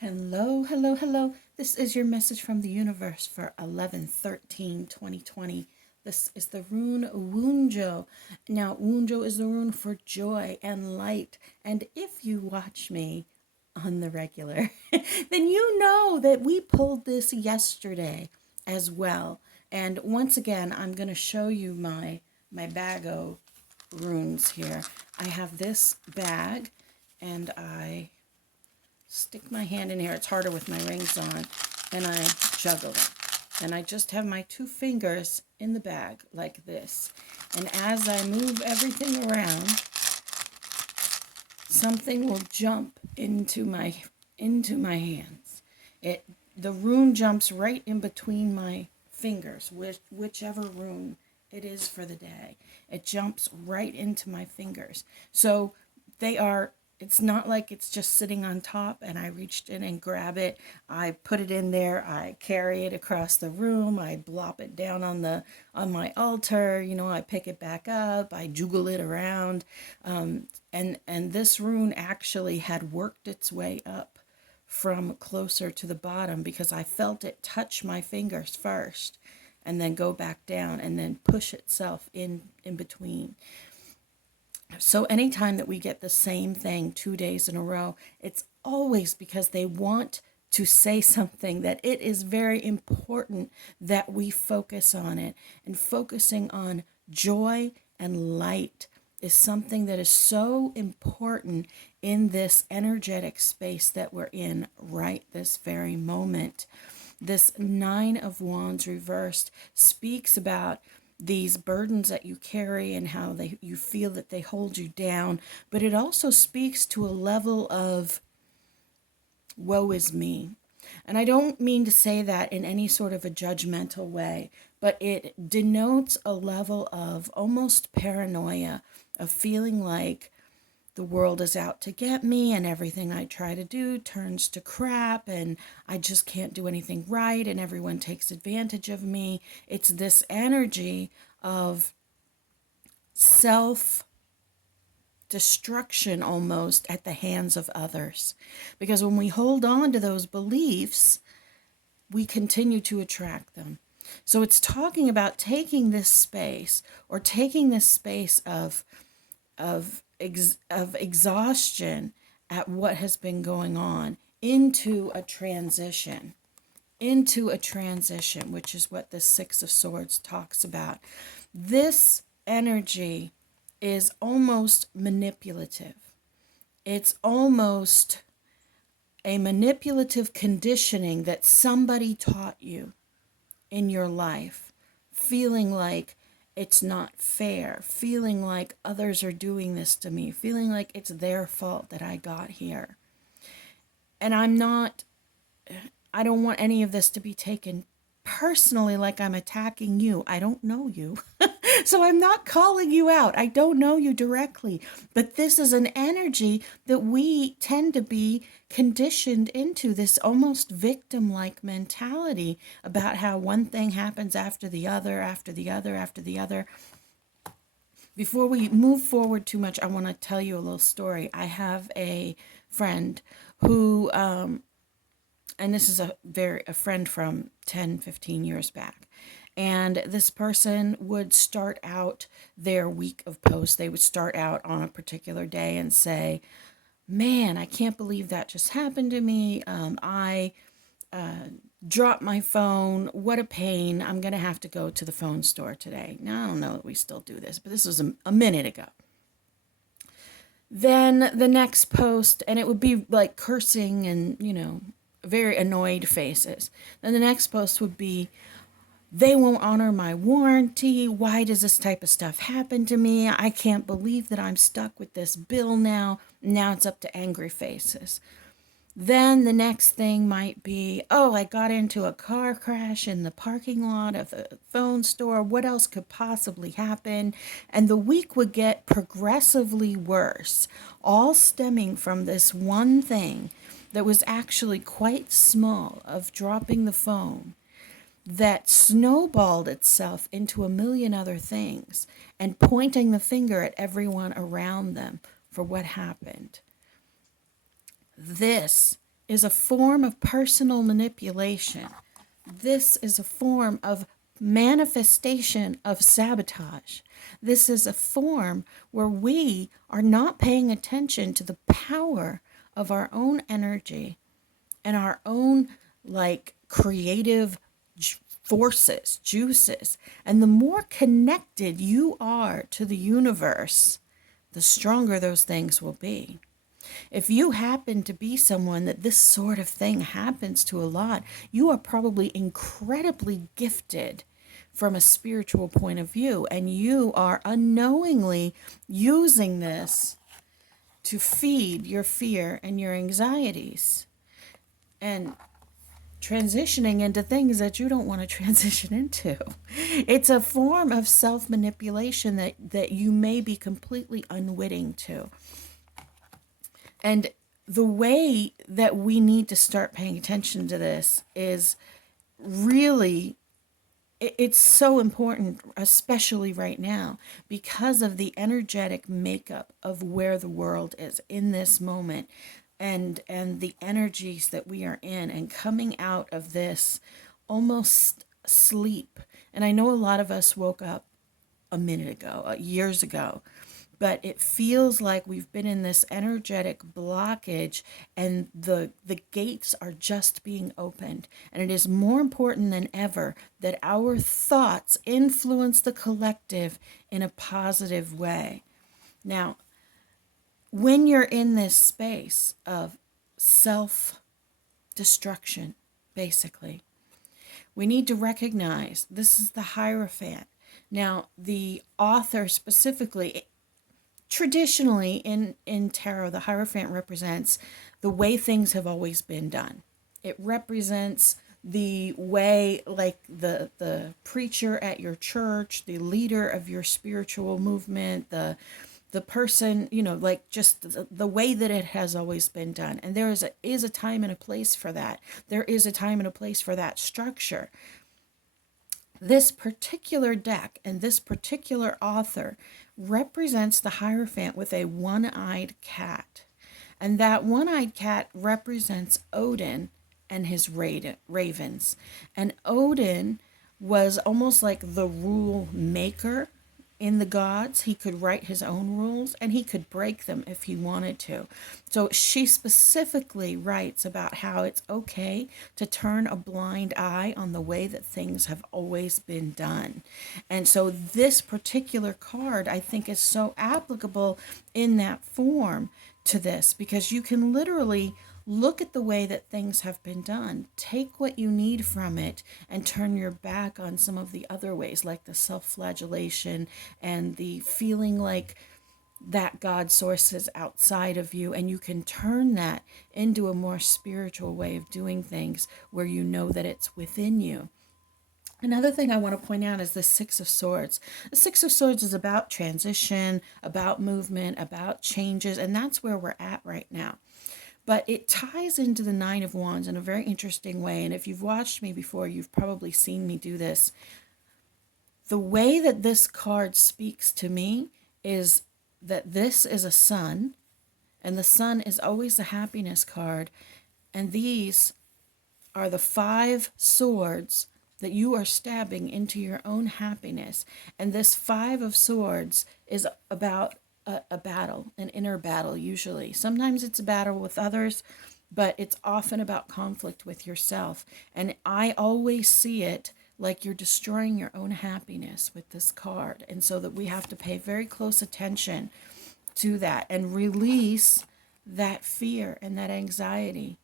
Hello, hello, hello. This is your message from the universe for 11/13/2020. This is the rune Wunjo. Now, Wunjo is the rune for joy and light. And if you watch me on the regular, then you know that we pulled this yesterday as well. And once again, I'm going to show you my bag of runes here. I have this bag and I stick my hand in here. It's harder with my rings on. And I juggle it. And I just have my two fingers in the bag like this. And as I move everything around, something will jump into my hands. The rune jumps right in between my fingers, whichever rune it is for the day. It jumps right into my fingers. So it's not like it's just sitting on top and I reached in and grab it. I put it in there. I carry it across the room. I blop it down on my altar. I pick it back up. I juggle it around. And this rune actually had worked its way up from closer to the bottom because I felt it touch my fingers first and then go back down and then push itself in between. So anytime that we get the same thing 2 days in a row, it's always because they want to say something that it is very important that we focus on it. And focusing on joy and light is something that is so important in this energetic space that we're in right this very moment. This Nine of Wands reversed speaks about these burdens that you carry and how you feel that they hold you down, but it also speaks to a level of woe is me. And I don't mean to say that in any sort of a judgmental way, but it denotes a level of almost paranoia, of feeling like the world is out to get me and everything I try to do turns to crap and I just can't do anything right and everyone takes advantage of me. It's this energy of self-destruction almost at the hands of others. Because when we hold on to those beliefs, we continue to attract them. So it's talking about taking this space or taking this space of exhaustion at what has been going on into a transition, which is what the Six of Swords talks about. This energy is almost manipulative. It's almost a manipulative conditioning that somebody taught you in your life, feeling like it's not fair, feeling like others are doing this to me, feeling like it's their fault that I got here. And I don't want any of this to be taken personally like I'm attacking you. I don't know you. So I'm not calling you out. I don't know you directly. But this is an energy that we tend to be conditioned into, this almost victim-like mentality about how one thing happens after the other, after the other, after the other. Before we move forward too much, I want to tell you a little story. I have a friend who, and this is a friend from 10, 15 years back. And this person would start out their week of posts. They would start out on a particular day and say, man, I can't believe that just happened to me. I dropped my phone. What a pain. I'm going to have to go to the phone store today. Now, I don't know that we still do this, but this was a minute ago. Then the next post, and it would be like cursing and, very annoyed faces. Then the next post would be, they won't honor my warranty. Why does this type of stuff happen to me? I can't believe that I'm stuck with this bill now. Now it's up to angry faces. Then the next thing might be, oh, I got into a car crash in the parking lot of a phone store. What else could possibly happen? And the week would get progressively worse, all stemming from this one thing that was actually quite small, of dropping the phone, that snowballed itself into a million other things and pointing the finger at everyone around them for what happened. This is a form of personal manipulation. This is a form of manifestation of sabotage. This is a form where we are not paying attention to the power of our own energy and our own like creative forces, juices. And the more connected you are to the universe, the stronger those things will be. If you happen to be someone that this sort of thing happens to a lot, you are probably incredibly gifted from a spiritual point of view, and you are unknowingly using this to feed your fear and your anxieties and transitioning into things that you don't want to transition into. It's a form of self-manipulation that you may be completely unwitting to. And the way that we need to start paying attention to this is really, it's so important, especially right now, because of the energetic makeup of where the world is in this moment, and the energies that we are in, and coming out of this almost sleep. And I know a lot of us woke up a minute ago, years ago, but it feels like we've been in this energetic blockage, and the gates are just being opened. And it is more important than ever that our thoughts influence the collective in a positive way. Now, when you're in this space of self destruction, basically, we need to recognize this is the Hierophant. Now, the author specifically, traditionally in tarot, the Hierophant represents the way things have always been done. It represents the way, like the preacher at your church, the leader of your spiritual movement, the person, like just the way that it has always been done. And there is a time and a place for that. There is a time and a place for that structure. This particular deck and this particular author represents the Hierophant with a one-eyed cat. And that one-eyed cat represents Odin and his ravens. And Odin was almost like the rule maker in the gods. He could write his own rules, and he could break them if he wanted to. So she specifically writes about how it's okay to turn a blind eye on the way that things have always been done. And so this particular card, I think, is so applicable in that form to this, because you can literally look at the way that things have been done, take what you need from it, and turn your back on some of the other ways, like the self-flagellation and the feeling like that God source is outside of you, and you can turn that into a more spiritual way of doing things where you know that it's within you. Another thing I want to point out is the Six of Swords. The Six of Swords is about transition, about movement, about changes, and that's where we're at right now. But it ties into the Nine of Wands in a very interesting way. And if you've watched me before, you've probably seen me do this. The way that this card speaks to me is that this is a sun, and the sun is always the happiness card. And these are the 5 swords that you are stabbing into your own happiness. And this 5 of swords is about a battle, an inner battle usually. Sometimes it's a battle with others, but it's often about conflict with yourself. And I always see it like you're destroying your own happiness with this card. And so that we have to pay very close attention to that and release that fear and that anxiety.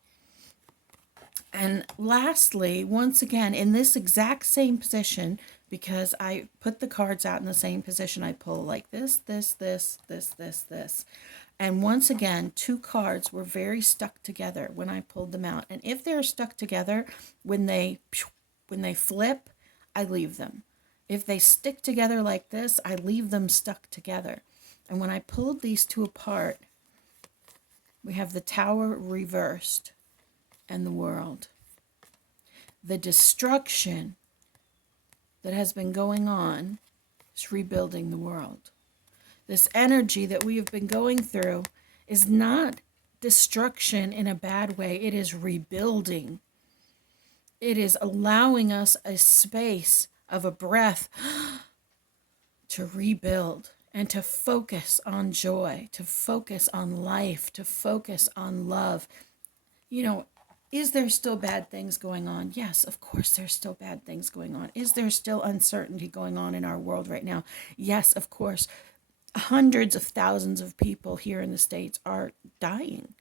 And lastly, once again, in this exact same position, because I put the cards out in the same position, I pull like this, this, this, this, this, this. And once again, 2 cards were very stuck together when I pulled them out. And if they're stuck together, when they flip, I leave them. If they stick together like this, I leave them stuck together. And when I pulled these 2 apart, we have the Tower reversed and the World. The destruction that has been going on is rebuilding the world. This energy that we have been going through is not destruction in a bad way. It is rebuilding. It is allowing us a space of a breath to rebuild and to focus on joy, to focus on life, to focus on love. You know, is there still bad things going on? Yes, of course, there's still bad things going on. Is there still uncertainty going on in our world right now? Yes, of course. Hundreds of thousands of people here in the States are dying.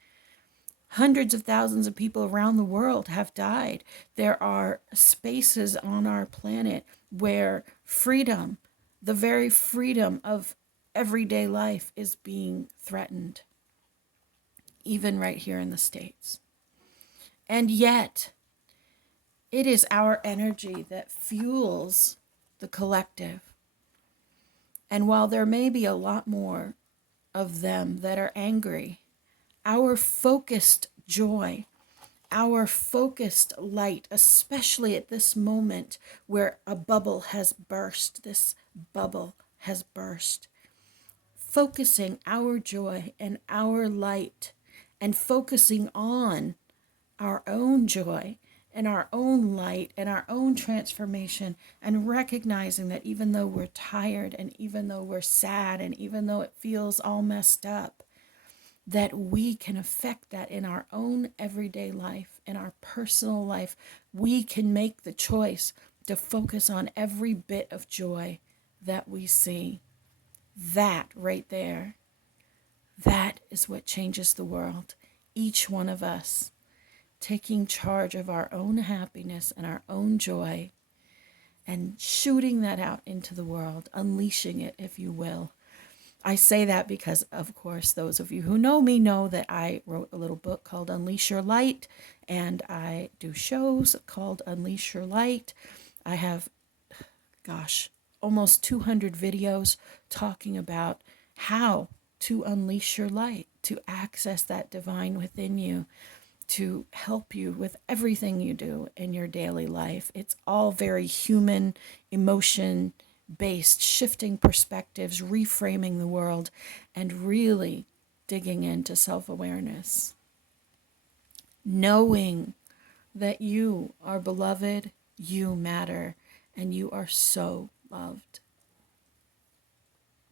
Hundreds of thousands of people around the world have died. There are spaces on our planet where freedom, the very freedom of everyday life, is being threatened, even right here in the States. And yet, it is our energy that fuels the collective. And while there may be a lot more of them that are angry, our focused joy, our focused light, especially at this moment where a bubble has burst, this bubble has burst, focusing our joy and our light and focusing on our own joy and our own light and our own transformation, and recognizing that even though we're tired and even though we're sad and even though it feels all messed up, that we can affect that in our own everyday life, in our personal life. We can make the choice to focus on every bit of joy that we see. That right there, that is what changes the world. Each one of us taking charge of our own happiness and our own joy and shooting that out into the world, unleashing it, if you will. I say that because, of course, those of you who know me know that I wrote a little book called Unleash Your Light, and I do shows called Unleash Your Light. I have, almost 200 videos talking about how to unleash your light, to access that divine within you, to help you with everything you do in your daily life. It's all very human, emotion based, shifting perspectives, reframing the world, and really digging into self awareness. Knowing that you are beloved, you matter, and you are so loved.